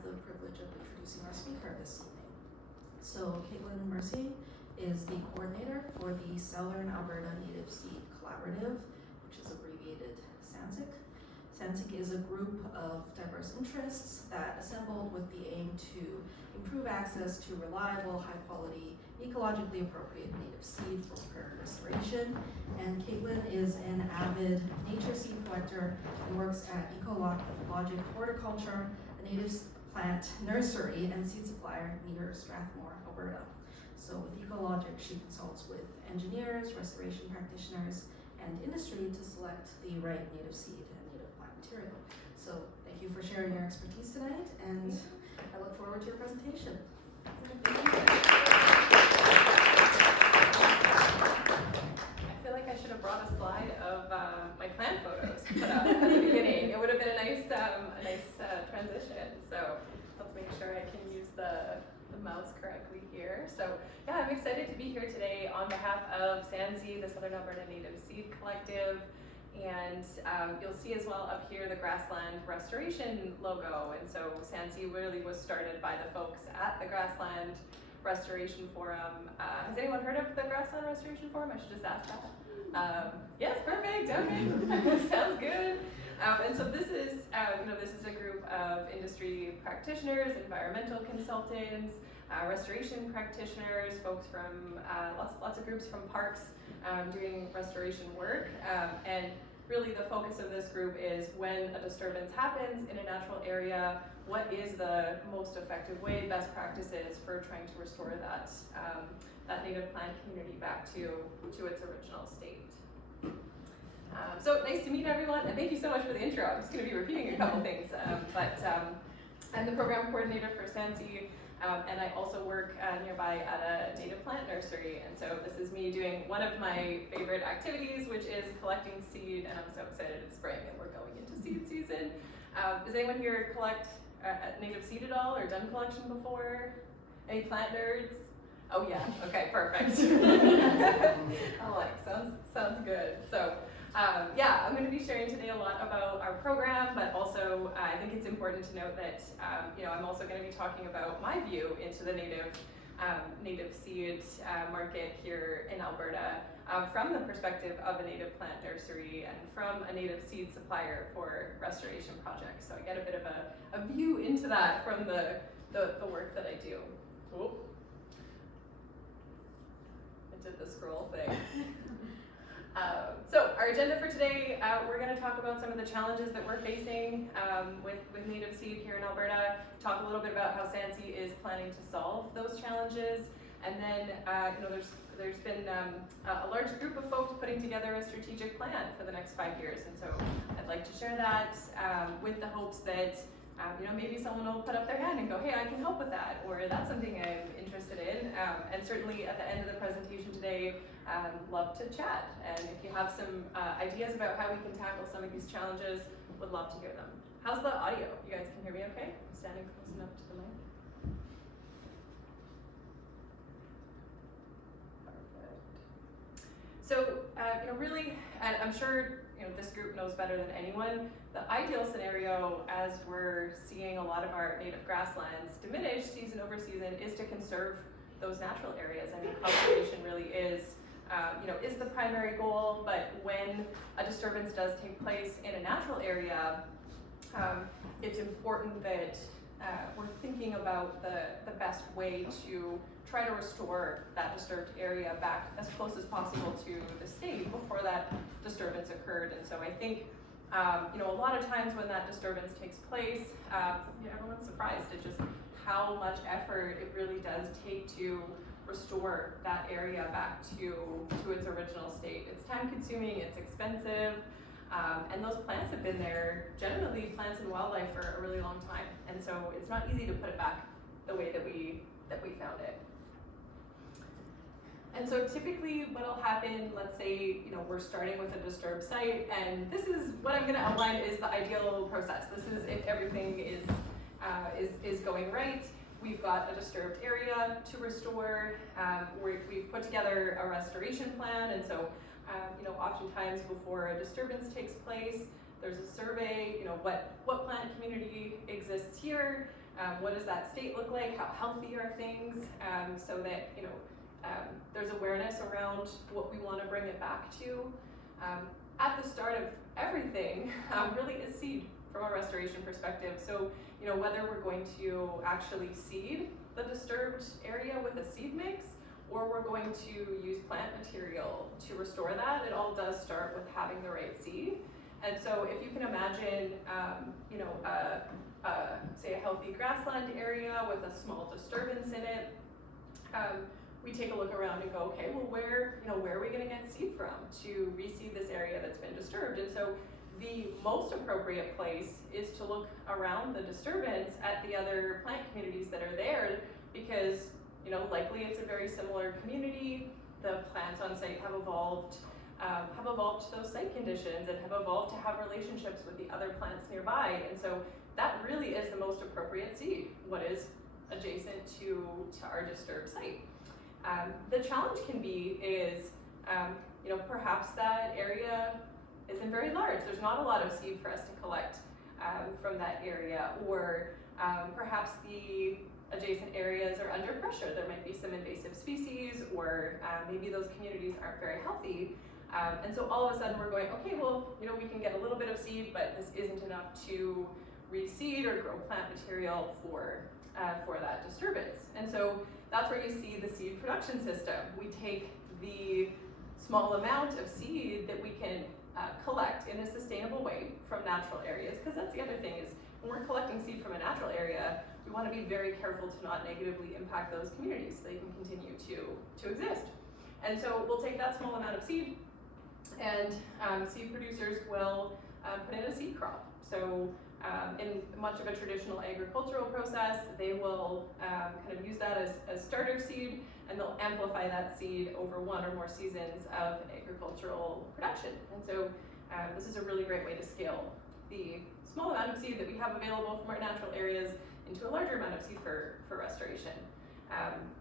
have the privilege of introducing our speaker this evening. So Kaitlin Mercier is the coordinator for the Southern Alberta Native Seed Collaborative, which is abbreviated SANSC. SANSC is a group of diverse interests that assembled with the aim to improve access to reliable, high-quality, ecologically appropriate native seed for prairie restoration. And Kaitlin is an avid nature seed collector and works at EcoLogic Horticulture, a native plant nursery and seed supplier near Strathmore, Alberta. So with EcoLogic, she consults with engineers, restoration practitioners, and industry to select the right native seed and native plant material. So thank you for sharing your expertise tonight, and I look forward to your presentation. I feel like I should have brought a slide of my plant photos put up at the beginning. It would have been a nice transition. So let's make sure I can use the mouse correctly here. So yeah, I'm excited to be here today on behalf of SANSC, the Southern Alberta Native Seed Collective. And you'll see as well up here the Grassland Restoration logo. And so SANSC really was started by the folks at the Grassland Restoration Forum. Has anyone heard of the Grassland Restoration Forum? I should just ask that. Yes, perfect. Okay, sounds good. And so this is, this is a group of industry practitioners, environmental consultants, restoration practitioners, folks from lots of groups from parks doing restoration work. And really the focus of this group is when a disturbance happens in a natural area, what is the most effective way, best practices for trying to restore that, that native plant community back to its original state. So nice to meet everyone, and thank you so much for the intro. I'm just going to be repeating a couple things, but I'm the program coordinator for SANSC, and I also work nearby at a native plant nursery. And so this is me doing one of my favorite activities, which is collecting seed, and I'm so excited it's spring and we're going into seed season. Does anyone here collect native seed at all, or done collection before? Any plant nerds? Oh yeah, okay, perfect. Sounds good. So yeah, I'm going to be sharing today a lot about our program, but also I think it's important to note that I'm also going to be talking about my view into the native seed market here in Alberta from the perspective of a native plant nursery and from a native seed supplier for restoration projects. So I get a bit of a view into that from the work that I do. Oh. I did the scroll thing. So our agenda for today, we're going to talk about some of the challenges that we're facing with native seed here in Alberta, talk a little bit about how SANSC is planning to solve those challenges, and then there's been a large group of folks putting together a strategic plan for the next 5 years, and so I'd like to share that with the hopes that maybe someone will put up their hand and go, hey, I can help with that, or that's something I'm interested in. And certainly at the end of the presentation today, love to chat. And if you have some ideas about how we can tackle some of these challenges, would love to hear them. How's the audio? You guys can hear me okay? I'm standing close enough to the mic. Perfect. So, really, and I'm sure this group knows better than anyone, the ideal scenario, as we're seeing a lot of our native grasslands diminish season over season, is to conserve those natural areas. I mean, conservation really is the primary goal, but when a disturbance does take place in a natural area, it's important that we're thinking about the best way to try to restore that disturbed area back as close as possible to the state before that disturbance occurred. And so I think, a lot of times when that disturbance takes place, everyone's surprised at just how much effort it really does take to restore that area back to its original state. It's time consuming, it's expensive, and those plants have been there, generally plants and wildlife, for a really long time. And so it's not easy to put it back the way that we found it. And so typically what'll happen, let's say, we're starting with a disturbed site, and this is what I'm gonna outline is the ideal process. This is if everything is going right. We've got a disturbed area to restore. We've put together a restoration plan, and so oftentimes before a disturbance takes place, there's a survey. What plant community exists here? what does that state look like? How healthy are things? So that, there's awareness around what we want to bring it back to. At the start of everything, really is seed from a restoration perspective. So, whether we're going to actually seed the disturbed area with a seed mix, or we're going to use plant material to restore that, it all does start with having the right seed. And so if you can imagine, say a healthy grassland area with a small disturbance in it, we take a look around and go, okay, well, where are we going to get seed from to reseed this area that's been disturbed? And so the most appropriate place is to look around the disturbance at the other plant communities that are there, because likely it's a very similar community. The plants on site have evolved to those site conditions and have evolved to have relationships with the other plants nearby. And so that really is the most appropriate seed, what is adjacent to our disturbed site. The challenge can be is, perhaps that area isn't very large. There's not a lot of seed for us to collect from that area, or perhaps the adjacent areas are under pressure. There might be some invasive species, or maybe those communities aren't very healthy. And so all of a sudden we're going, okay, well, we can get a little bit of seed, but this isn't enough to reseed or grow plant material for that disturbance. And so that's where you see the seed production system. We take the small amount of seed that we can collect in a sustainable way from natural areas, because that's the other thing is when we're collecting seed from a natural area, we want to be very careful to not negatively impact those communities so they can continue to exist. And so we'll take that small amount of seed, and seed producers will put in a seed crop. So in much of a traditional agricultural process, they will kind of use that as starter seed, and they'll amplify that seed over one or more seasons of agricultural production. And so this is a really great way to scale the small amount of seed that we have available from our natural areas into a larger amount of seed for restoration.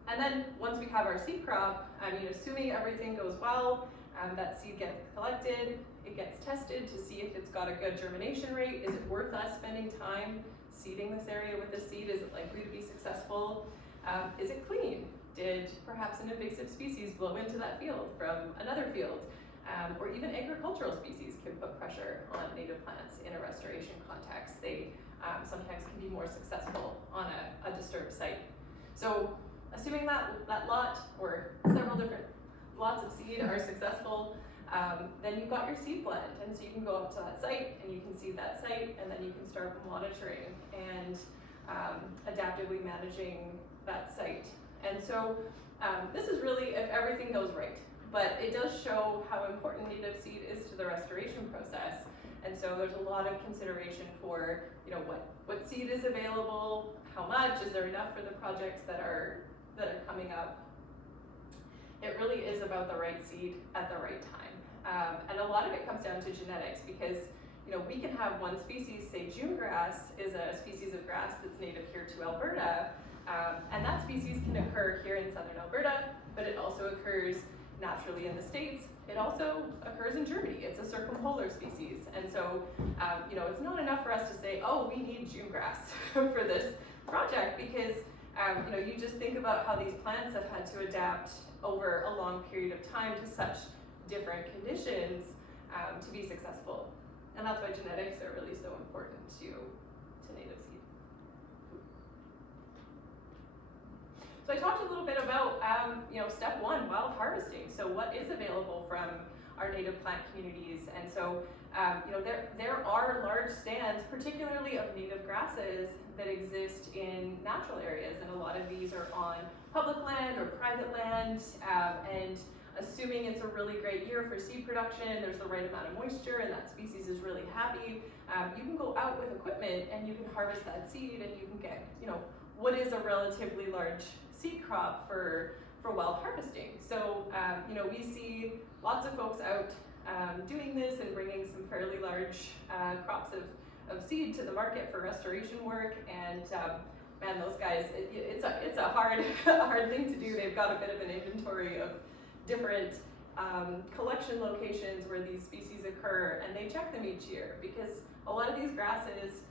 And then once we have our seed crop, assuming everything goes well, that seed gets collected, it gets tested to see if it's got a good germination rate. Is it worth us spending time seeding this area with this seed? Is it likely to be successful? Is it clean? Did perhaps an invasive species blow into that field from another field? Or even agricultural species can put pressure on native plants in a restoration context. They sometimes can be more successful on a disturbed site. So assuming that lot or several different lots of seed are successful, then you've got your seed blend. And so you can go up to that site and you can seed that site, and then you can start monitoring and adaptively managing that site. And so this is really if everything goes right, but it does show how important native seed is to the restoration process. And so there's a lot of consideration for, what seed is available, how much, is there enough for the projects that are coming up. It really is about the right seed at the right time. And a lot of it comes down to genetics, because we can have one species, say June grass is a species of grass that's native here to Alberta, and that species can occur here in Southern Alberta, but it also occurs naturally in the States. It also occurs in Germany. It's a circumpolar species. And so, it's not enough for us to say, oh, we need June grass for this project, because, you just think about how these plants have had to adapt over a long period of time to such different conditions to be successful. And that's why genetics are really so important to native seed. So I talked a little bit about, step one, wild harvesting. So what is available from our native plant communities? And so, there are large stands, particularly of native grasses, that exist in natural areas. And a lot of these are on public land or private land. And assuming it's a really great year for seed production, there's the right amount of moisture, and that species is really happy, you can go out with equipment and you can harvest that seed, and you can get, what is a relatively large seed crop for wild harvesting. So, we see lots of folks out doing this and bringing some fairly large crops of seed to the market for restoration work. And man, those guys, it's a hard thing to do. They've got a bit of an inventory of different collection locations where these species occur, and they check them each year, because a lot of these grasses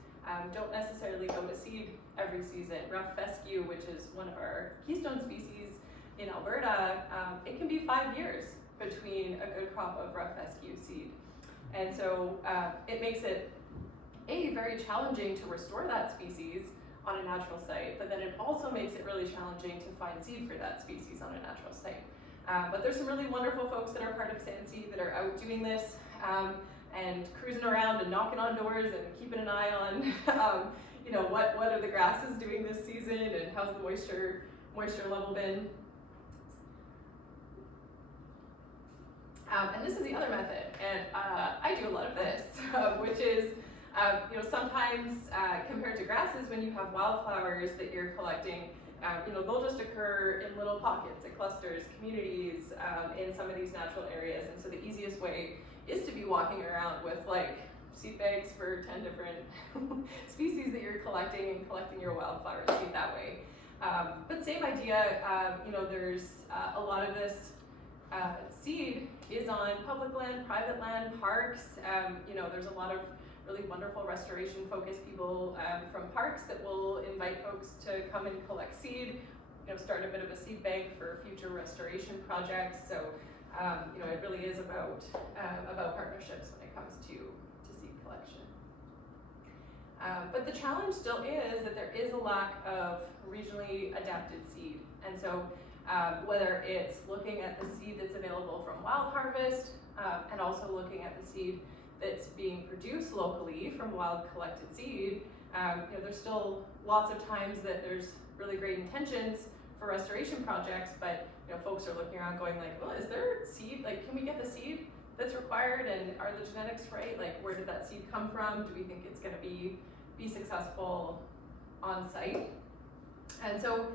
don't necessarily go to seed every season. Rough fescue, which is one of our keystone species in Alberta, it can be 5 years between a good crop of rough fescue seed. And so it makes it, very challenging to restore that species on a natural site, but then it also makes it really challenging to find seed for that species on a natural site. But there's some really wonderful folks that are part of SANSC that are out doing this and cruising around and knocking on doors and keeping an eye on what are the grasses doing this season and how's the moisture level been. And this is the other method, and I do a lot of this, which is sometimes compared to grasses, when you have wildflowers that you're collecting, they'll just occur in little pockets, in clusters, communities, in some of these natural areas. And so the easiest way is to be walking around with like seed bags for 10 different species that you're collecting and collecting your wildflower seed that way. But same idea, there's a lot of this seed is on public land, private land, parks. There's a lot of really wonderful restoration focused people from parks that will invite folks to come and collect seed, start a bit of a seed bank for future restoration projects. So it really is about partnerships when it comes to seed collection. But the challenge still is that there is a lack of regionally adapted seed. And so whether it's looking at the seed that's available from wild harvest and also looking at the seed that's being produced locally from wild collected seed, there's still lots of times that there's really great intentions for restoration projects, but folks are looking around going like, well, is there seed? Like, can we get the seed that's required, and are the genetics right? Like, where did that seed come from? Do we think it's going to be successful on site? And so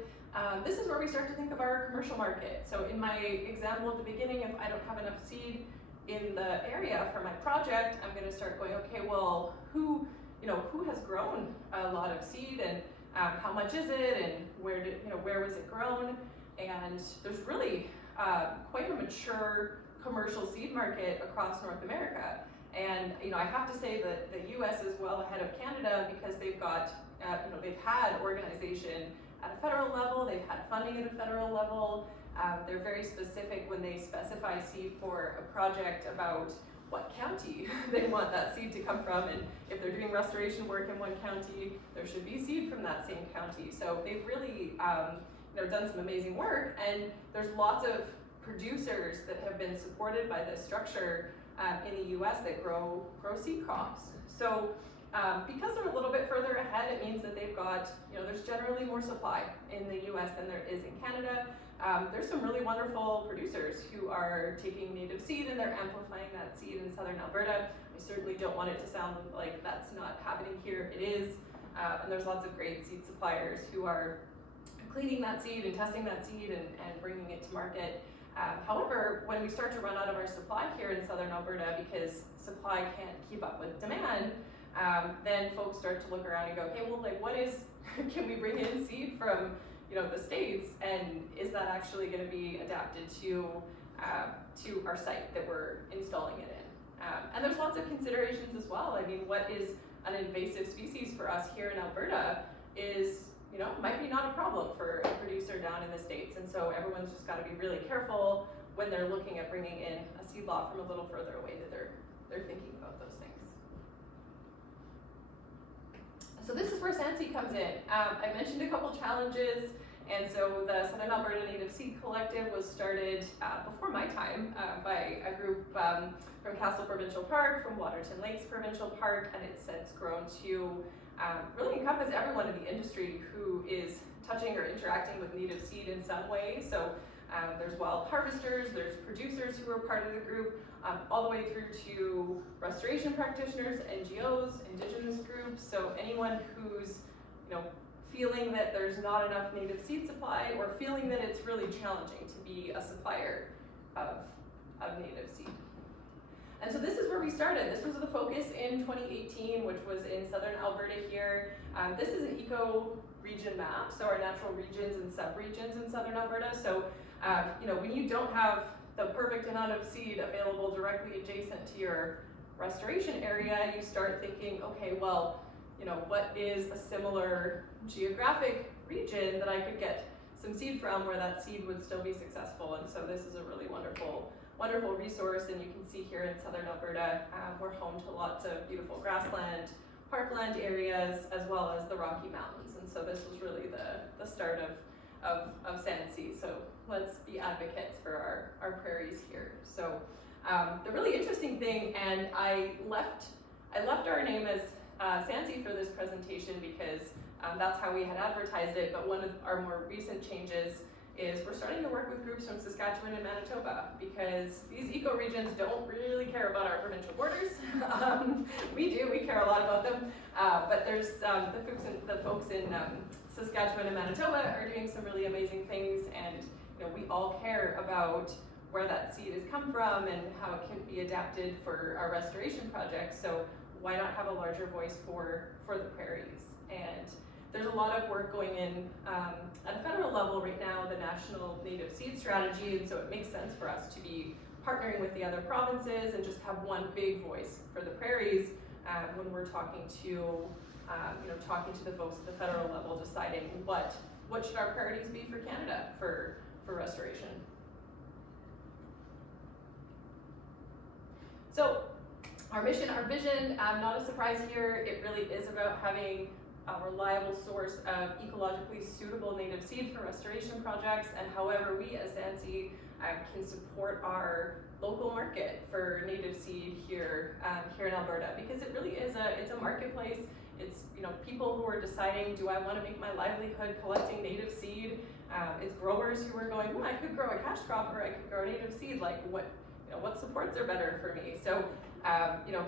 this is where we start to think of our commercial market. So in my example at the beginning, if I don't have enough seed in the area for my project, I'm going to start going, okay, well, who has grown a lot of seed, and how much is it, and where was it grown? And there's really quite a mature commercial seed market across North America. And I have to say that the U.S. is well ahead of Canada because they've got they've had organization at a federal level, they've had funding at a federal level. They're very specific when they specify seed for a project about what county they want that seed to come from, and if they're doing restoration work in one county, there should be seed from that same county. So they've really done some amazing work, and there's lots of producers that have been supported by this structure in the U.S. that grow seed crops. So because they're a little bit further ahead, it means that they've got, there's generally more supply in the U.S. than there is in Canada. There's some really wonderful producers who are taking native seed and they're amplifying that seed in Southern Alberta. I certainly don't want it to sound like that's not happening here. It is, and there's lots of great seed suppliers who are cleaning that seed and testing that seed and bringing it to market. However, when we start to run out of our supply here in Southern Alberta because supply can't keep up with demand, then folks start to look around and go, okay, well, like, can we bring in seed from the States, and is that actually going to be adapted to our site that we're installing it in? And there's lots of considerations as well. I mean, what is an invasive species for us here in Alberta is, might be not a problem for a producer down in the States. And so everyone's just got to be really careful when they're looking at bringing in a seed lot from a little further away that they're thinking about those things. So this is where SANSC comes in. I mentioned a couple challenges. And so the Southern Alberta Native Seed Collective was started before my time by a group from Castle Provincial Park, from Waterton Lakes Provincial Park, and it's since grown to really encompass everyone in the industry who is touching or interacting with native seed in some way. So there's wild harvesters, there's producers who are part of the group, all the way through to restoration practitioners, NGOs, indigenous groups. So anyone who's feeling that there's not enough native seed supply, or feeling that it's really challenging to be a supplier of native seed. And so this is where we started. This was the focus in 2018, which was in Southern Alberta here. This is an eco-region map, so our natural regions and sub-regions in Southern Alberta. So when you don't have the perfect amount of seed available directly adjacent to your restoration area, you start thinking, okay, well, what is a similar geographic region that I could get some seed from where that seed would still be successful. And so this is a really wonderful resource. And you can see here in Southern Alberta, we're home to lots of beautiful grassland, parkland areas, as well as the Rocky Mountains. And so this was really the start of SANSC. So let's be advocates for our prairies here. So the really interesting thing, and I left our name as SANSC for this presentation because that's how we had advertised it, but one of our more recent changes is we're starting to work with groups from Saskatchewan and Manitoba because these ecoregions don't really care about our provincial borders. We do, we care a lot about them, but there's the folks in Saskatchewan and Manitoba are doing some really amazing things, and we all care about where that seed has come from and how it can be adapted for our restoration projects. So why not have a larger voice for the prairies? And there's a lot of work going in at a federal level right now, the National Native Seed Strategy, and so it makes sense for us to be partnering with the other provinces and just have one big voice for the prairies when we're talking to the folks at the federal level, deciding what should our priorities be for Canada for restoration. So our mission, our vision, not a surprise here, it really is about having a reliable source of ecologically suitable native seed for restoration projects, and however we as SANSC can support our local market for native seed here in Alberta, because it really is it's a marketplace. It's people who are deciding, do I want to make my livelihood collecting native seed? It's growers who are going, I could grow a cash crop or I could grow native seed. Like what supports are better for me? So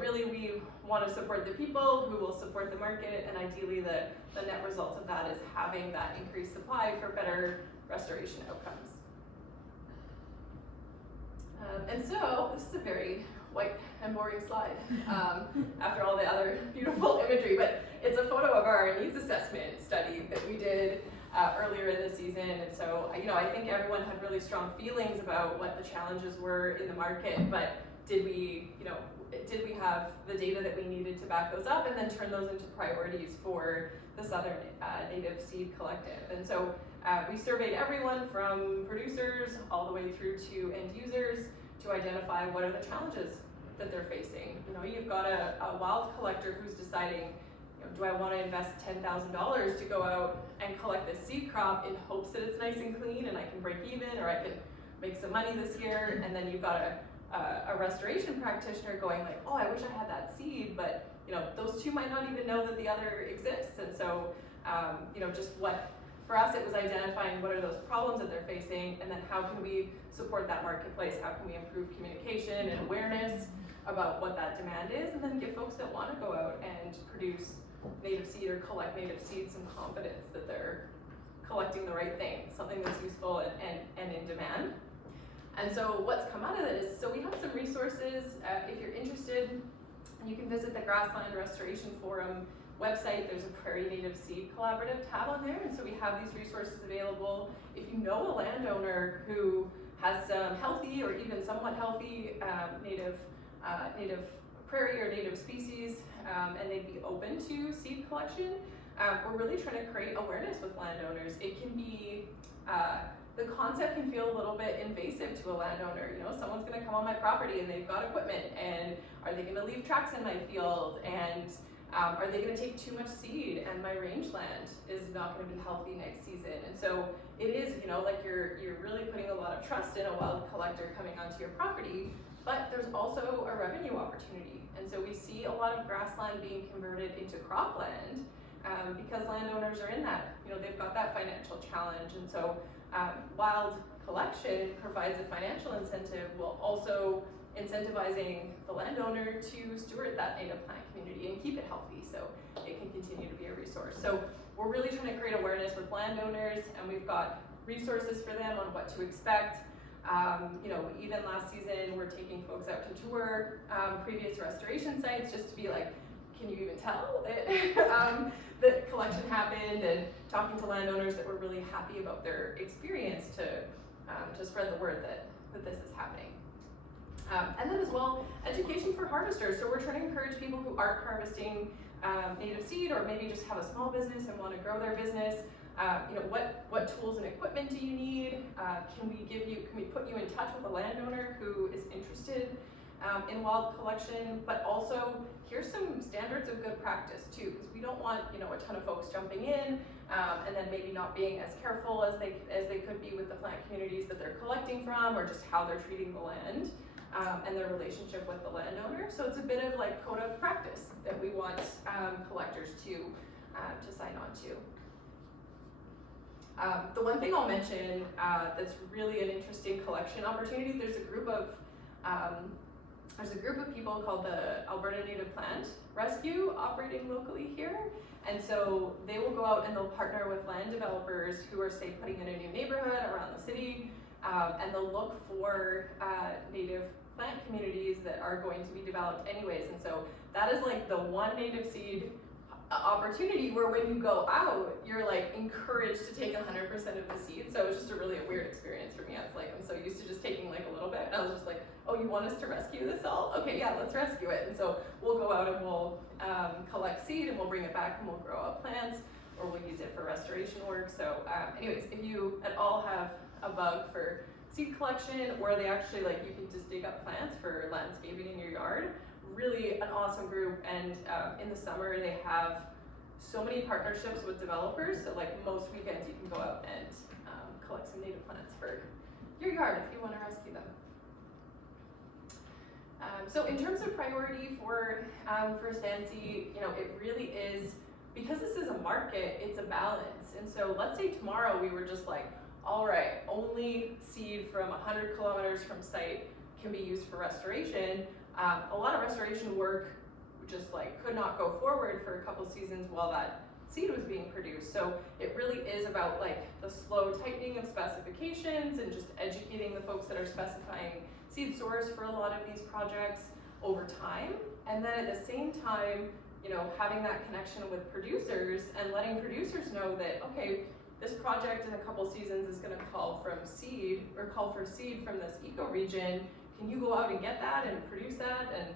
really we want to support the people who will support the market, and ideally the net result of that is having that increased supply for better restoration outcomes. And so this is a very white and boring slide after all the other beautiful imagery, but it's a photo of our needs assessment study that we did earlier in the season. And so I think everyone had really strong feelings about what the challenges were in the market, but did we have the data that we needed to back those up and then turn those into priorities for the Southern Native Seed Collective? And so we surveyed everyone from producers all the way through to end users to identify what are the challenges that they're facing. You've got a wild collector who's deciding, do I want to invest $10,000 to go out and collect this seed crop in hopes that it's nice and clean and I can break even or I can make some money this year? And then you've got a restoration practitioner going like, oh, I wish I had that seed, but those two might not even know that the other exists. And so for us, it was identifying what are those problems that they're facing, and then how can we support that marketplace? How can we improve communication and awareness about what that demand is, and then give folks that want to go out and produce native seed or collect native seed some confidence that they're collecting the right thing, something that's useful and in demand. And so what's come out of it is, so we have some resources. If you're interested, you can visit the Grassland Restoration Forum website. There's a Prairie Native Seed Collaborative tab on there, and so we have these resources available. If you know a landowner who has some healthy or even somewhat healthy native prairie or native species, and they'd be open to seed collection, we're really trying to create awareness with landowners. It can be the concept can feel a little bit invasive to a landowner. Someone's going to come on my property and they've got equipment, and are they going to leave tracks in my field, and are they going to take too much seed, and my rangeland is not going to be healthy next season? And so it is, like you're really putting a lot of trust in a wild collector coming onto your property, but there's also a revenue opportunity. And so we see a lot of grassland being converted into cropland because landowners are in that, they've got that financial challenge. And so wild collection provides a financial incentive while also incentivizing the landowner to steward that native plant community and keep it healthy so it can continue to be a resource. So we're really trying to create awareness with landowners, and we've got resources for them on what to expect. Even last season, we're taking folks out to tour previous restoration sites just to be like, can you even tell that that collection happened, and talking to landowners that were really happy about their experience to spread the word that this is happening. And then as well, education for harvesters. So we're trying to encourage people who aren't harvesting native seed, or maybe just have a small business and want to grow their business. What tools and equipment do you need? Can we put you in touch with a landowner who is interested in wild collection? But also, here's some standards of good practice too, because we don't want a ton of folks jumping in and then maybe not being as careful as they could be with the plant communities that they're collecting from, or just how they're treating the land and their relationship with the landowner. So it's a bit of like code of practice that we want collectors to sign on to. The one thing I'll mention that's really an interesting collection opportunity, there's a group of people called the Alberta Native Plant Rescue operating locally here. And so they will go out and they'll partner with land developers who are, say, putting in a new neighborhood around the city, and they'll look for native plant communities that are going to be developed anyways. And so that is like the one native seed opportunity where when you go out, you're like encouraged to take 100% of the seed. So it was just a weird experience for me. I was like, I'm so used to just taking like a little bit. I was just like, oh, you want us to rescue this all? Okay, yeah, let's rescue it. And so we'll go out and we'll collect seed and we'll bring it back and we'll grow up plants, or we'll use it for restoration work. So anyways, if you at all have a bug for seed collection, or they actually like, you can just dig up plants for landscaping in your yard, really an awesome group. And in the summer they have so many partnerships with developers, so like most weekends you can go out and collect some native plants for your yard if you want to rescue them. So in terms of priority for SANSC, it really is, because this is a market, it's a balance. And so let's say tomorrow we were just like, all right, only seed from 100 kilometers from site can be used for restoration. A lot of restoration work just like could not go forward for a couple seasons while that seed was being produced. So it really is about like the slow tightening of specifications and just educating the folks that are specifying seed source for a lot of these projects over time. And then at the same time, having that connection with producers and letting producers know that, okay, this project in a couple seasons is going to call for seed from this ecoregion. Can you go out and get that and produce that and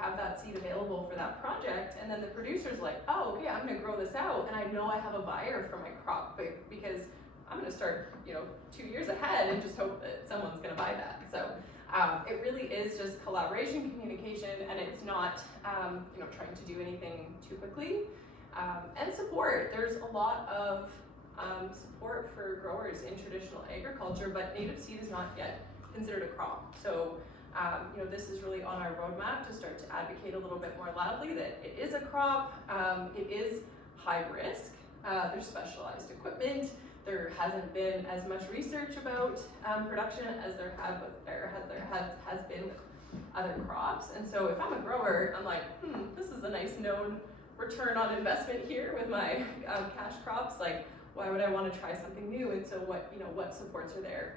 have that seed available for that project? And then the producer's like, oh, okay, I'm gonna grow this out, and I know I have a buyer for my crop because I'm gonna start 2 years ahead and just hope that someone's gonna buy that. So it really is just collaboration, communication, and it's not trying to do anything too quickly. And support. There's a lot of support for growers in traditional agriculture, but native seed is not yet considered a crop. So this is really on our roadmap to start to advocate a little bit more loudly that it is a crop. It is high risk. There's specialized equipment. There hasn't been as much research about production as there has been with other crops. And so if I'm a grower, I'm like, this is a nice known return on investment here with my cash crops. Like, why would I want to try something new? And so what supports are there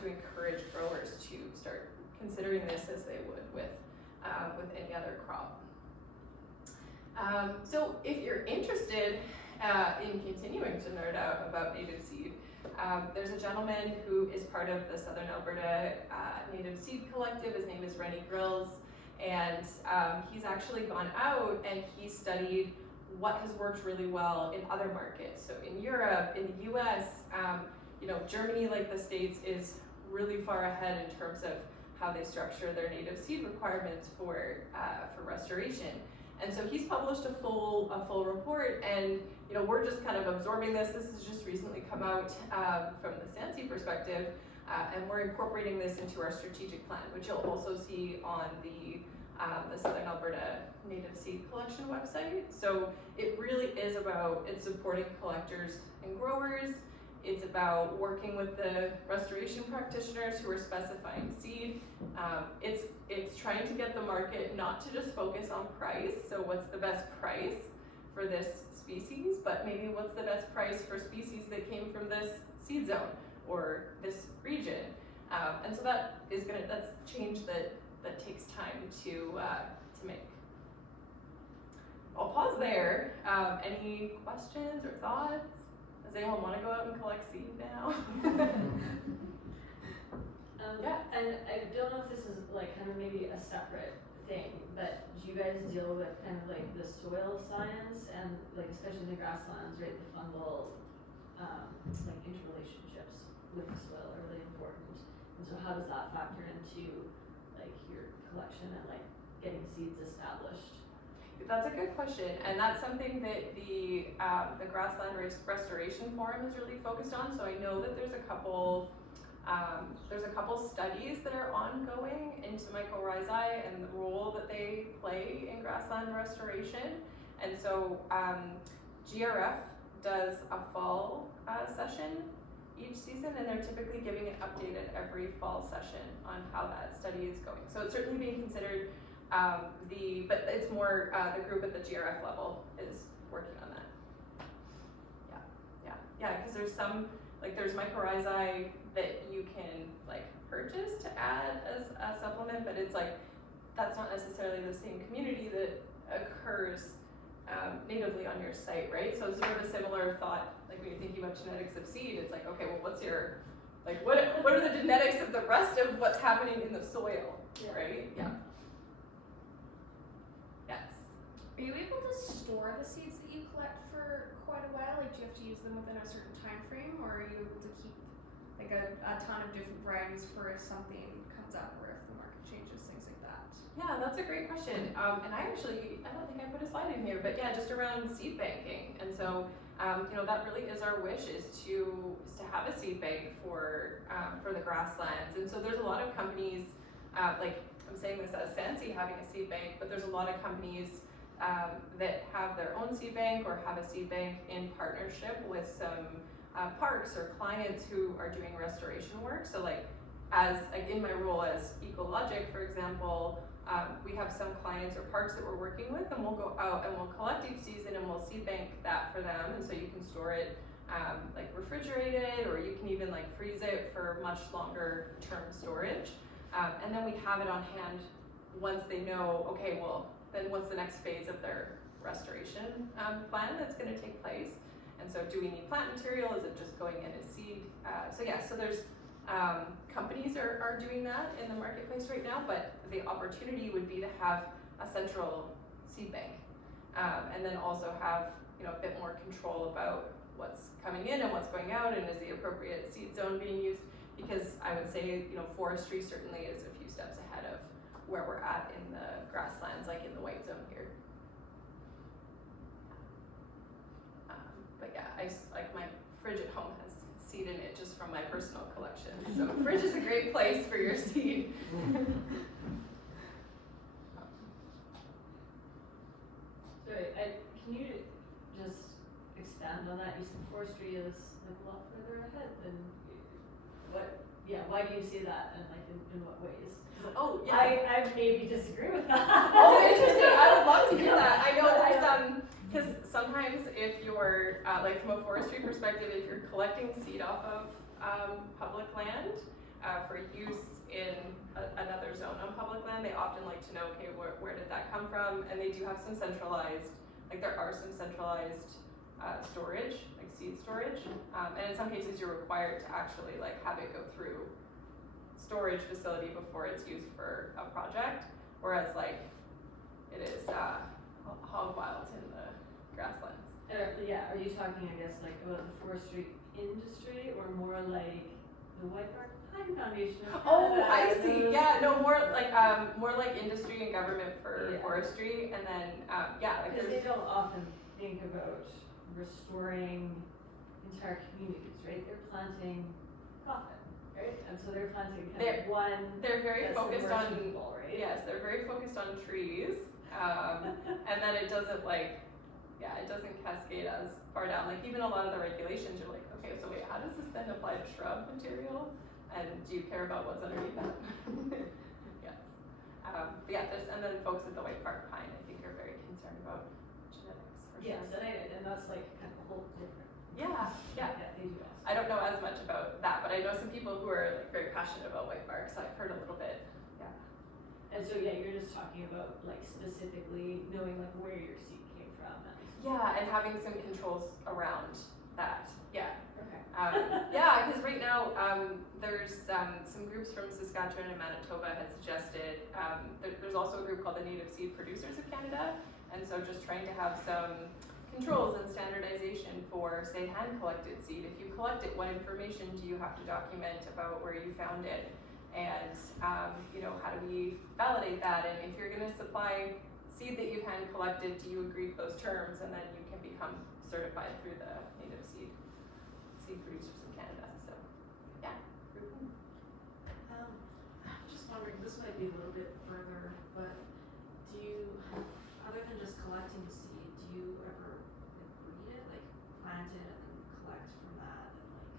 to encourage growers to start considering this as they would with any other crop. So if you're interested in continuing to nerd out about native seed, there's a gentleman who is part of the Southern Alberta Native Seed Collective. His name is Rennie Grills, and he's actually gone out and he studied what has worked really well in other markets. So in Europe, in the US, Germany, like the States, is really far ahead in terms of how they structure their native seed requirements for restoration. And so he's published a full report, and we're just kind of absorbing this. This has just recently come out from the SANSC perspective, and we're incorporating this into our strategic plan, which you'll also see on the Southern Alberta Native Seed Collection website. So it really is about supporting collectors and growers. It's about working with the restoration practitioners who are specifying seed. It's trying to get the market not to just focus on price, so what's the best price for this species, but maybe what's the best price for species that came from this seed zone or this region. And so that's change that takes time to make. I'll pause there. Any questions or thoughts? Does anyone want to go out and collect seed now? Yeah. And I don't know if this is like kind of maybe a separate thing, but do you you guys deal with kind of like the soil science and like especially in the grasslands, right? The fungal like interrelationships with the soil are really important. And so how does that factor into like your collection and like getting seeds established? That's a good question, and that's something that the Grassland Restoration Forum is really focused on. So I know that there's a couple studies that are ongoing into mycorrhizae and the role that they play in grassland restoration. And so GRF does a fall session each season, and they're typically giving it updated every fall session on how that study is going. So it's certainly being considered. But it's more the group at the GRF level is working on that. Yeah, because there's some, like there's mycorrhizae that you can like purchase to add as a supplement, but it's like, that's not necessarily the same community that occurs natively on your site, right? So it's sort of a similar thought, like when you're thinking about genetics of seed, it's like, okay, well what's your, like what are the genetics of the rest of what's happening in the soil, right? Yeah. Are you able to store the seeds that you collect for quite a while? Like, do you have to use them within a certain time frame, or are you able to keep like a ton of different varieties for if something comes up or if the market changes, things like that? Yeah, that's a great question. And I don't think I put a slide in here, but yeah, just around seed banking. And so, that really is our wish, is to have a seed bank for the grasslands. And so there's a lot of companies, like I'm saying this as SANSC having a seed bank, but there's a lot of companies that have their own seed bank or have a seed bank in partnership with some parks or clients who are doing restoration work. So like in my role as EcoLogic, for example, we have some clients or parks that we're working with, and we'll go out and we'll collect each season and we'll seed bank that for them. And so you can store it like refrigerated, or you can even like freeze it for much longer term storage. And then we have it on hand once they know, okay, well, then what's the next phase of their restoration plan that's going to take place. And so do we need plant material? Is it just going in as seed? So there's companies are doing that in the marketplace right now, but the opportunity would be to have a central seed bank, and then also have a bit more control about what's coming in and what's going out, and is the appropriate seed zone being used, because I would say forestry certainly is a few steps ahead of where we're at in the grasslands, like in the white zone here. But yeah, like my fridge at home has seed in it just from my personal collection. So fridge is a great place for your seed. Sorry, can you just expand on that? You said forestry is like a lot further ahead than what? Yeah, why do you see that, and like in what ways? Oh yeah, I maybe disagree with that. Oh, interesting. I would love to hear that. I know there's because sometimes if you're like from a forestry perspective, if you're collecting seed off of public land for use in another zone on public land, they often like to know, okay, where did that come from? And they do have some centralized, like there are some centralized storage, like seed storage, and in some cases you're required to actually like have it go through storage facility before it's used for a project, whereas like it is hog wild in the grasslands. Yeah, are you talking, I guess, like about the forestry industry, or more like the White Bark Pine Foundation of Canada? Oh, I see. Yeah, no, more like industry and government for forestry, and then like because they don't often think about restoring entire communities, right? They're planting coffin, right? And so they're planting one. They're very focused on people, right? Yes, they're very focused on trees, and then it doesn't it doesn't cascade as far down. Like even a lot of the regulations, you're like, okay, so wait, how does this then apply to shrub material? And do you care about what's underneath that? And then folks at the White Bark Pine, I think, are very concerned about genetics for sure. Yes, and that's like kind of a whole different. Yeah. They do also. I don't know as much about that, but I know some people who are like very passionate about white bark, so I've heard a little bit. Yeah. And so you're just talking about like specifically knowing like where your seed came from. Yeah, and having some controls around that. Yeah. Okay. Because right now there's some groups from Saskatchewan and Manitoba had suggested there's there's also a group called the Native Seed Producers of Canada, and so just trying to have some controls and standardization for, say, hand-collected seed. If you collect it, what information do you have to document about where you found it? And, you know, how do we validate that? And if you're gonna supply seed that you've hand-collected, do you agree to those terms? And then you can become certified through the Native Seed Producers of Canada. So, yeah. I'm just wondering, this might be a little bit further, but do you, other than just collecting seed, do you ever like breed it, like plant it and then collect from that and like,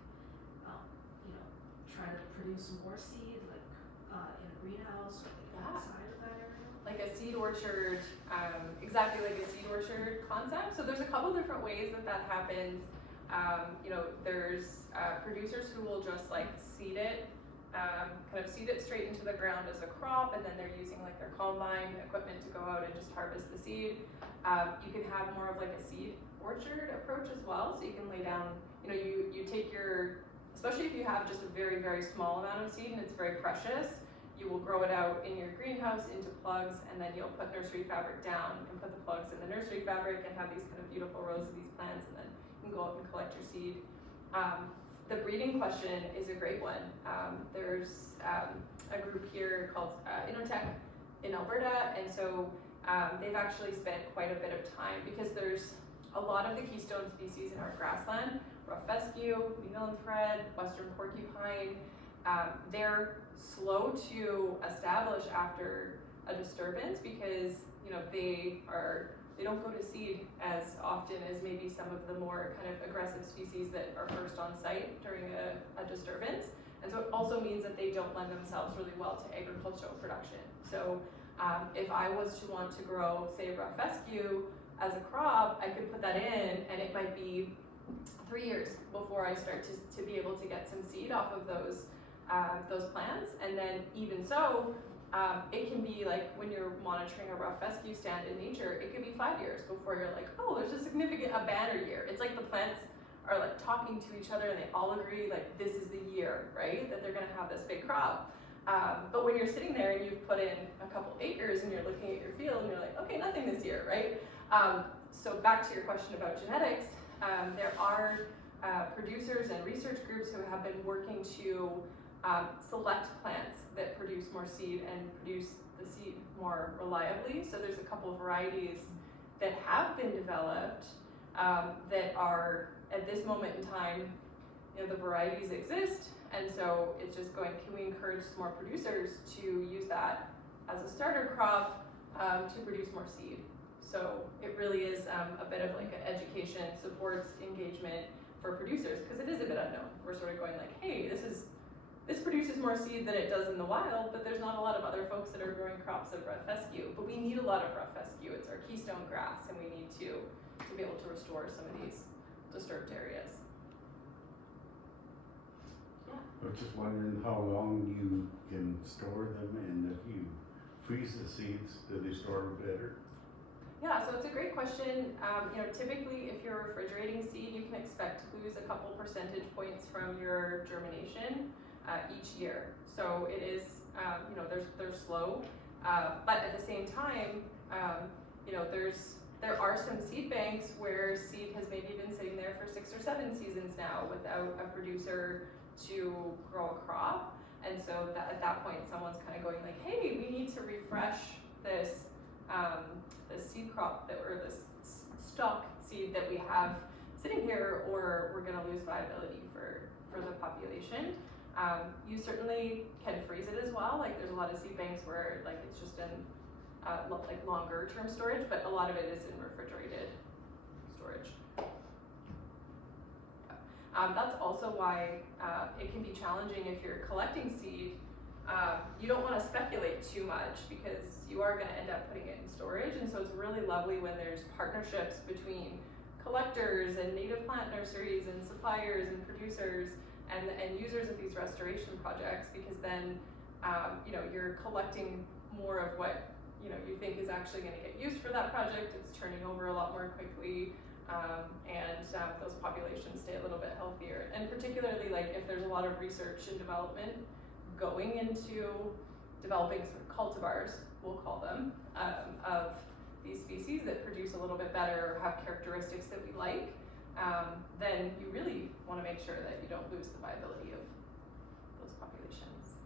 you know, try to produce more seed like in a greenhouse or like outside of that area? Like a seed orchard, exactly like a seed orchard concept. So there's a couple different ways that happens. You know, there's producers who will just like seed it, kind of seed it straight into the ground as a crop, and then they're using like their combine equipment to go out and just harvest the seed. You can have more of like a seed orchard approach as well. So you can lay down, you know, you take your, especially if you have just a very, very small amount of seed and it's very precious, you will grow it out in your greenhouse into plugs, and then you'll put nursery fabric down and put the plugs in the nursery fabric and have these kind of beautiful rows of these plants, and then you can go out and collect your seed. The breeding question is a great one. There's a group here called Innotech in Alberta, and so they've actually spent quite a bit of time, because there's a lot of the keystone species in our grassland, rough fescue, needle and thread, western porcupine. They're slow to establish after a disturbance, because you know they don't go to seed as often as maybe some of the more kind of aggressive species that are first on site during a disturbance. And so it also means that they don't lend themselves really well to agricultural production. So if I was to want to grow, say, rough fescue as a crop, I could put that in, and it might be 3 years before I start to be able to get some seed off of those plants. And then even so, it can be like when you're monitoring a rough fescue stand in nature, it could be 5 years before you're like, oh, there's a banner year. It's like the plants are like talking to each other and they all agree like this is the year, right, that they're gonna have this big crop. But when you're sitting there and you've put in a couple acres and you're looking at your field and you're like, okay, nothing this year, right? So back to your question about genetics, there are producers and research groups who have been working to select plants that produce more seed and produce the seed more reliably. So there's a couple of varieties that have been developed that are, at this moment in time, you know, the varieties exist, and so it's just going, can we encourage more producers to use that as a starter crop to produce more seed? So it really is a bit of like an education, supports, engagement for producers, because it is a bit unknown. We're sort of going like, hey, this produces more seed than it does in the wild, but there's not a lot of other folks that are growing crops of rough fescue. But we need a lot of rough fescue. It's our keystone grass, and we need to be able to restore some of these disturbed areas. Yeah. I was just wondering how long you can store them, and if you freeze the seeds, do they store better? Yeah, so it's a great question. You know, typically, if you're refrigerating seed, you can expect to lose a couple percentage points from your germination each year. So it is, you know, they're slow, but at the same time, you know, there are some seed banks where seed has maybe been sitting there for 6 or 7 seasons now without a producer to grow a crop, and so at that point, someone's kind of going like, hey, we need to refresh this seed crop or this stock seed that we have sitting here, or we're going to lose viability for the population. You certainly can freeze it as well. Like there's a lot of seed banks where like it's just in like longer term storage, but a lot of it is in refrigerated storage. That's also why it can be challenging if you're collecting seed. You don't want to speculate too much, because you are going to end up putting it in storage, and so it's really lovely when there's partnerships between collectors and native plant nurseries and suppliers and producers and users of these restoration projects, because then you know, you're collecting more of what you know you think is actually going to get used for that project. It's turning over a lot more quickly, and those populations stay a little bit healthier. And particularly like if there's a lot of research and development going into developing sort of cultivars, we'll call them, of these species that produce a little bit better or have characteristics that we like, then you really want to make sure that you don't lose the viability of those populations.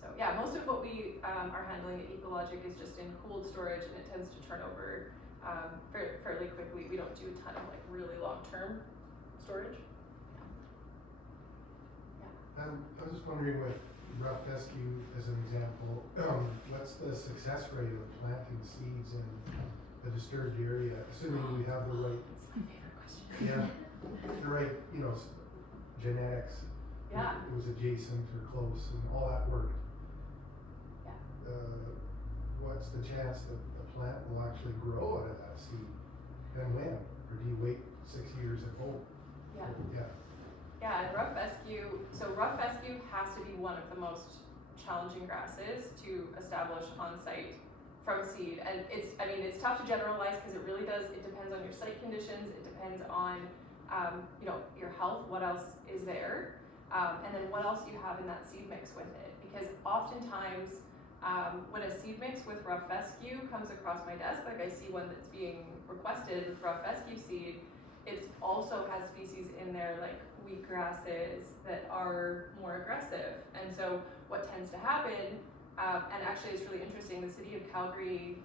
So yeah, most of what we are handling at EcoLogic is just in cooled storage, and it tends to turn over fairly quickly. We don't do a ton of like really long-term storage. I was just wondering with rough fescue as an example, what's the success rate of planting seeds in a disturbed area, assuming we have the right, That's my favorite question. yeah, the right, genetics. Yeah. It was adjacent or close and all that worked. Yeah. What's the chance that the plant will actually grow out of that seed? And when? Or do you wait 6 years and hope? Yeah. Yeah. Yeah, and rough fescue, so rough fescue has to be one of the most challenging grasses to establish on site from seed. And it's tough to generalize because it really does, it depends on your site conditions, it depends on, your health, what else is there, and then what else you have in that seed mix with it. Because oftentimes, when a seed mix with rough fescue comes across my desk, like I see one that's being requested with rough fescue seed, it also has species in there like wheatgrasses that are more aggressive. And so what tends to happen, and actually it's really interesting, the City of Calgary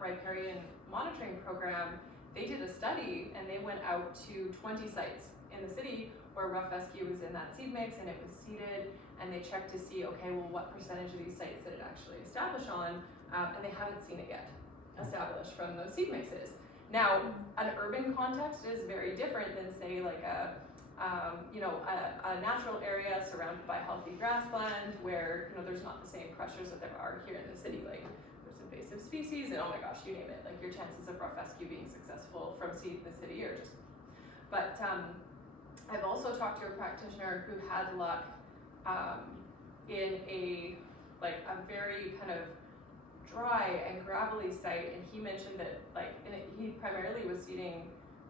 riparian monitoring program, they did a study and they went out to 20 sites in the city where rough fescue was in that seed mix and it was seeded, and they checked to see, okay, well, what percentage of these sites did it actually establish on, and they haven't seen it yet established from those seed mixes. Now, an urban context is very different than say like a natural area surrounded by healthy grassland where there's not the same pressures that there are here in the city. Like there's invasive species and oh my gosh, you name it. Like your chances of rough fescue being successful from seed in the city are just. But I've also talked to a practitioner who had luck in a very kind of dry and gravelly site, and he mentioned that he primarily was seeding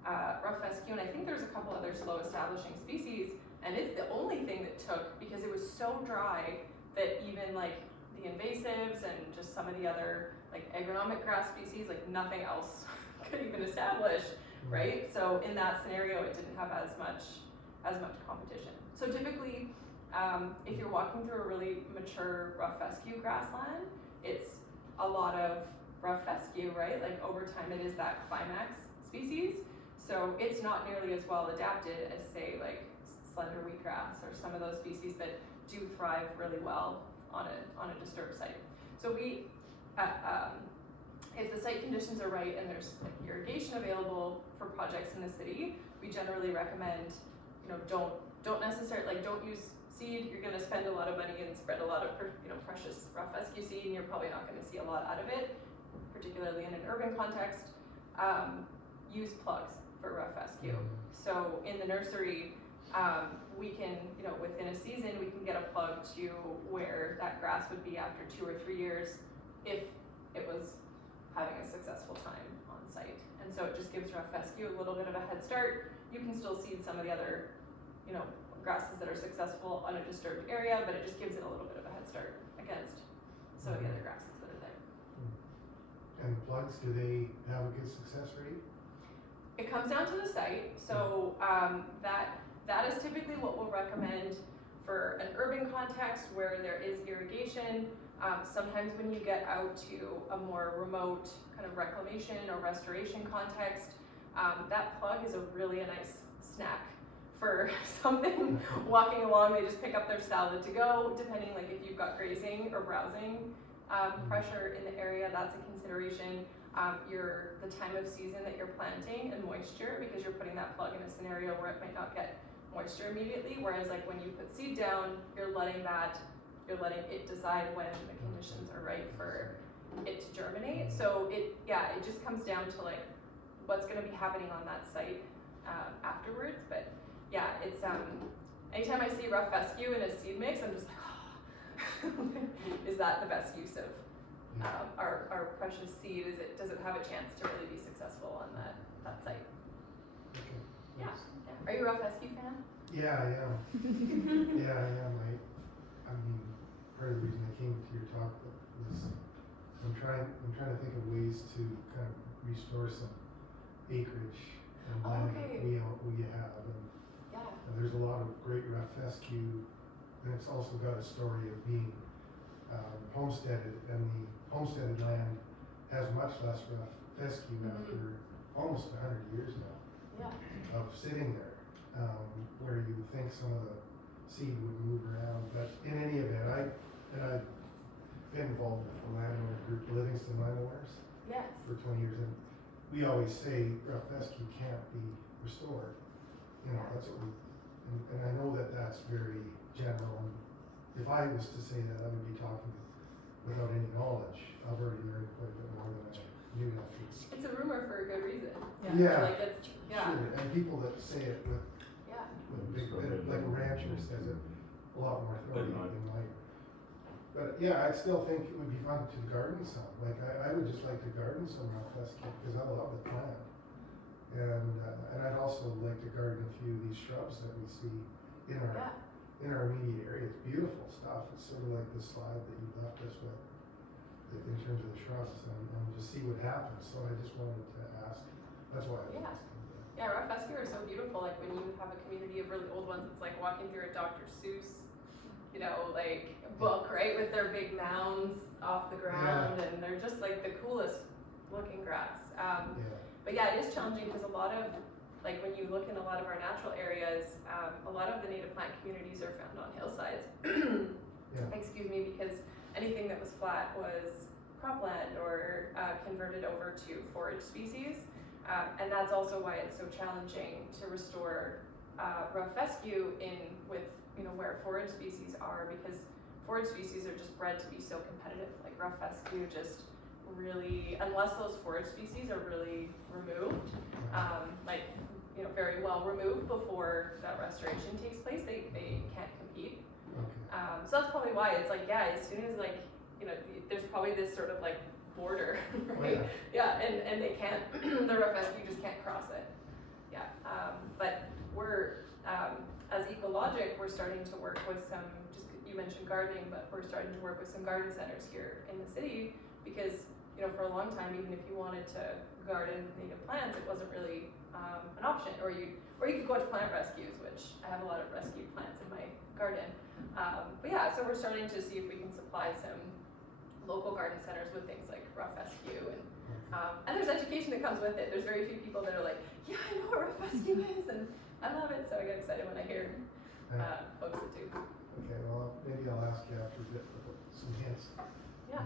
rough fescue, and I think there's a couple other slow establishing species, and it's the only thing that took because it was so dry that even like the invasives and just some of the other like agronomic grass species, like nothing else could even establish, right? So in that scenario, it didn't have as much competition. So typically, if you're walking through a really mature rough fescue grassland, it's a lot of rough fescue, right? Like over time, it is that climax species. So it's not nearly as well adapted as say like slender wheatgrass or some of those species that do thrive really well on a disturbed site. So we, if the site conditions are right and there's like irrigation available for projects in the city, we generally recommend, don't necessarily don't use seed. You're going to spend a lot of money and spread a lot of precious rough fescue seed, and you're probably not going to see a lot out of it, particularly in an urban context. Use plugs for rough fescue. So in the nursery, we can, within a season, we can get a plug to where that grass would be after 2 or 3 years if it was having a successful time on site. And so it just gives rough fescue a little bit of a head start. You can still seed some of the other, grasses that are successful on a disturbed area, but it just gives it a little bit of a head start against some of the other grasses that are there. And plugs, do they have a good success rate? It comes down to the site. So that is typically what we'll recommend for an urban context where there is irrigation. Sometimes when you get out to a more remote kind of reclamation or restoration context, that plug is a nice snack for something walking along. They just pick up their salad to go, depending like if you've got grazing or browsing pressure in the area, that's a consideration. The time of season that you're planting and moisture, because you're putting that plug in a scenario where it might not get moisture immediately, whereas like when you put seed down, you're letting it decide when the conditions are right for it to germinate. So it just comes down to like what's going to be happening on that site afterwards. But yeah, it's anytime I see rough fescue in a seed mix, I'm just like, is that the best use of our precious seed? Does it have a chance to really be successful on that site? Okay. Yeah. Thanks. Are you a rough fescue fan? Yeah, I am. Yeah, I am. I mean, part of the reason I came to your talk was I'm trying to think of ways to kind of restore some acreage and land Okay. that we have, and Yeah. there's a lot of great rough fescue, and it's also got a story of being homesteaded, and the homesteaded land has much less rough fescue after almost 100 years now Yeah. of sitting there, where you would think some of the seed would move around. But in any event, I've been involved with the landowner group, Livingston Landowners, Yes. for 20 years, and we always say rough fescue can't be restored. You know, that's what we, and I know that that's very general, and if I was to say that, I would be talking without any knowledge. I've already learned quite a bit more than I knew that. It's a rumor for a good reason. Yeah, Like it's, yeah. sure, and people that say it with Yeah. big, like a rancher says it a lot more thoroughly than I. But yeah, I still think it would be fun to garden some. Like I would just like to garden some rough fescue because I love the plant, and I'd also like to garden a few of these shrubs that we see in our immediate area. It's beautiful stuff. It's sort of like the slide that you left us with in terms of the shrubs, and just see what happens. So I just wanted to ask. That's why I was Yeah. asking. Yeah, rough fescue are so beautiful. Like when you have a community of really old ones, it's like walking through a Dr. Seuss, you know, like book, right? With their big mounds off the ground, and they're just like the coolest looking grass. Yeah. But yeah, it is challenging because a lot of, like when you look in a lot of our natural areas, a lot of the native plant communities are found on hillsides. Excuse me, because anything that was flat was cropland or converted over to forage species. And that's also why it's so challenging to restore rough fescue with, you know, where forage species are, because forage species are just bred to be so competitive. Like rough fescue just really, unless those forage species are really removed, like, you know, very well removed before that restoration takes place, they can't compete. Okay. So that's probably why it's like, yeah, as soon as like, you know, there's probably this sort of like border, right? Oh, Yeah, and they can't, the rough fescue just can't cross it. Yeah, but we're, as EcoLogic, we're starting to work with some, just, you mentioned gardening, but we're starting to work with some garden centers here in the city, because, you know, for a long time, even if you wanted to garden native plants, it wasn't really an option, or you could go to plant rescues, which I have a lot of rescued plants in my garden. But yeah, so we're starting to see if we can supply some local garden centers with things like rough fescue, and there's education that comes with it. There's very few people that are like, yeah, I know what rough fescue is, and I love it, so I get excited when I hear folks that do. Okay, well, maybe I'll ask you after a bit for some hints. Yeah.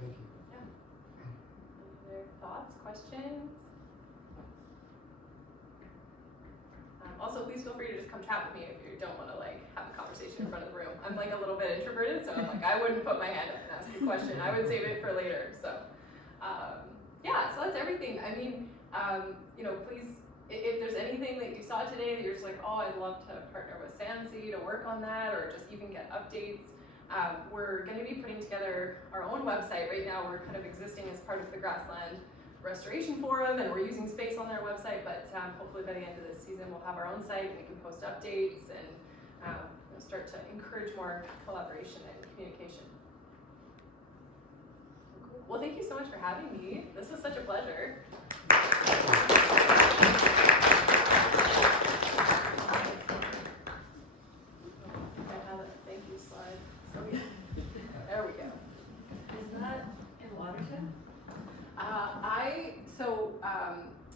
Thank you. Any other thoughts, questions? Also, please feel free to just come chat with me if you don't want to like have a conversation in front of the room. I'm like a little bit introverted, so I'm like, I wouldn't put my hand up and ask a question. I would save it for later. So, yeah, so that's everything. I mean, you know, please, if there's anything that you saw today that you're just like, oh, I'd love to partner with SANSC to work on that, or just even get updates. We're going to be putting together our own website. Right now, we're kind of existing as part of the Grassland Restoration Forum, and we're using space on their website, but hopefully by the end of this season we'll have our own site and we can post updates and you know, start to encourage more collaboration and communication. Cool. Well, thank you so much for having me. This was such a pleasure. I have a thank you slide. So yeah. There we go. Is that in Waterton?